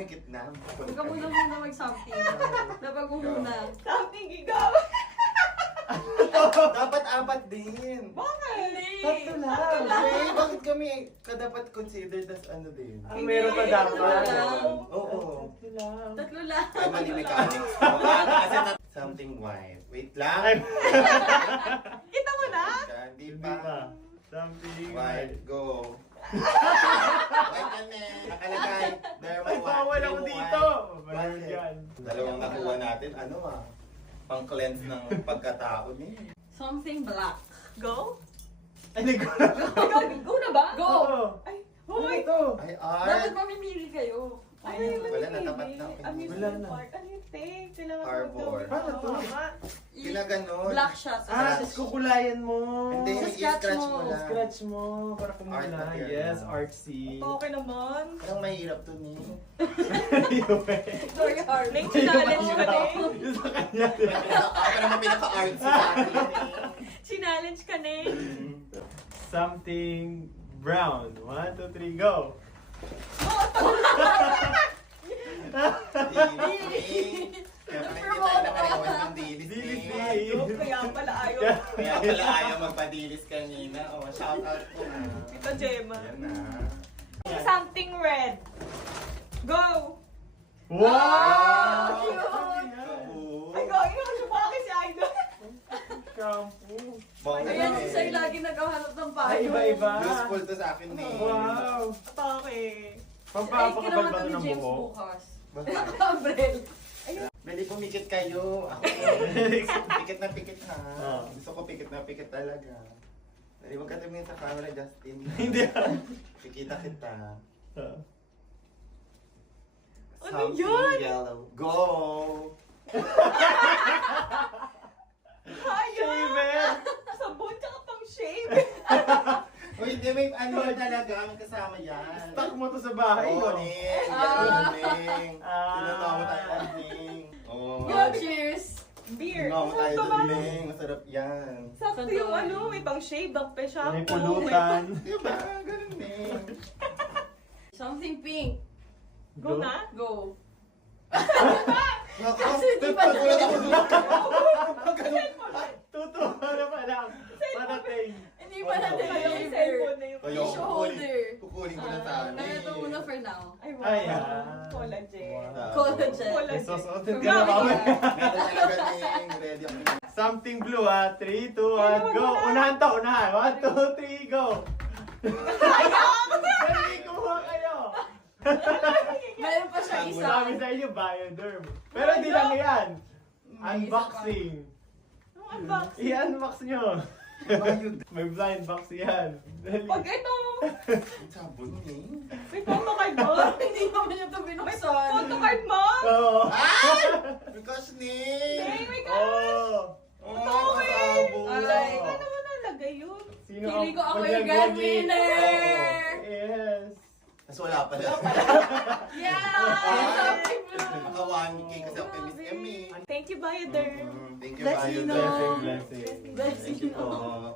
dumikit na. Huwag ka muna mag-something. Dapat mo muna. Something ikaw. Dapat apat din. Bakit? Tatlo lang. Eh, bakit kami dapat considered as ano din? Meron pa dapat. Oo. Tatlo lang. Ay, mali mechanics. Kasi something white. Wait lang. Kita mo na? Hindi Hindi pa. pa. Something. White, go. White yan eh. Nakalagay. Derma Ay, white. bawal ako Derma dito. white. Meron yan. Dalawang nakuha natin, ano ah. Pang-cleanse ng pagkatao niya. Something black. Go? Ay, hindi ko na. Go na ba? Go! Ay, Ano hoy! ito? Ay, Dapat art. mamimili kayo. Ay, Wala na, tapat na. Wala Amusement na. park. Ano yung take? Kailangan Harbor. ko Paano to? Pinaganon. Black shot. Sis, kukulayan mo. Hindi, Sa scratch i-scratch mo. mo lang. Scratch mo para Art kumula. material. Yes, artsy. Okay naman. Parang mahirap to ni. Sorry, Harvey. Name challenge ka na eh. Yung sa kanya. Ako naman pinaka-artsy sa akin eh. Challenge ka na eh. Something brown. 1, 2, 3, go. Dilis. Kaya pala hindi tayo nakalimutan ng dilis Dilis eh. eh. Ayun, kaya pala ayaw. Kaya pala ayaw magpadilis kanina. Oh, shout out po na. Tita Gemma. Yan na. Something red. Go! Wow! Oo. Ay, gawin ako siya bakit si Idol. Shampoo. Bongga Ayan, na si eh. Sai lagi naghahanap ng Ay, payo. iba-iba. Useful to sa akin eh. Wow! Atake. Pampapakabal ba ito ng James buhok? bukas. Basta. Umbrella. Bali pumikit kayo. Ako pikit na pikit ha. Ah. Gusto ko pikit na pikit talaga. Dali wag ka tumingin sa camera, Justin. Hindi. Pikita kita. Ano Something yun? yellow. Go! Shaver! Sabon tsaka pang shave. Uy, hindi may ano talaga. May kasama yan. Stuck mo to sa bahay, Oo, no? Ning. Ah. Ning. Ah. Tinatawa mo tayo, Ning. Oo. Go, cheers! Beer. Tinatawa mo tayo, Sakto ba? Ning. Masarap yan. Sakto yung ano, may pang shave, back pa shampoo. May pulutan. Diba? Ganun, Ning. Something pink. Go na? Go. Kasi di pa Tutuwa na pa lang. Padating. Hindi pa natin Ay, yung flavor. cellphone na yung... Ayoko, Tissue holder. kukunin ko na sana. Kaya ito muna for now. Ay, wow. Ay, ah. Collagen. Wow. Collagen. May susuotin ka na Grabe. mamaya. Meron talaga, Ning. Ready ako. Something blue ha. 3, 2, 1, go. Unahan to, unahan. 1, 2, 3, go. Dali, kumuha kayo. Meron pa siya isa. Sabi sa inyo, Bioderm. Pero hindi lang yan. Unboxing. Ang unbox. I-unbox nyo. May blind box yan. Dali. Pag ito, Sabon, Ning. may photocard mo? Hindi naman niya ito binuksan. Photocard mo? Oo. Ay! Because, Ning. Hey, my God! Oo. Oh, kasabon. Ay. Ano mo nalagay yun? Sino Feeling ko ako yung mag-wagi? grand winner! Yes. Mas wala pala. Yeah! Something blue! Naka 1K kasi ako kay Miss Emmy. Thank you, Bioderm. Thank you, Bless you, Bioderm. no? Blessing, blessing. Blessing, Thank you no? po.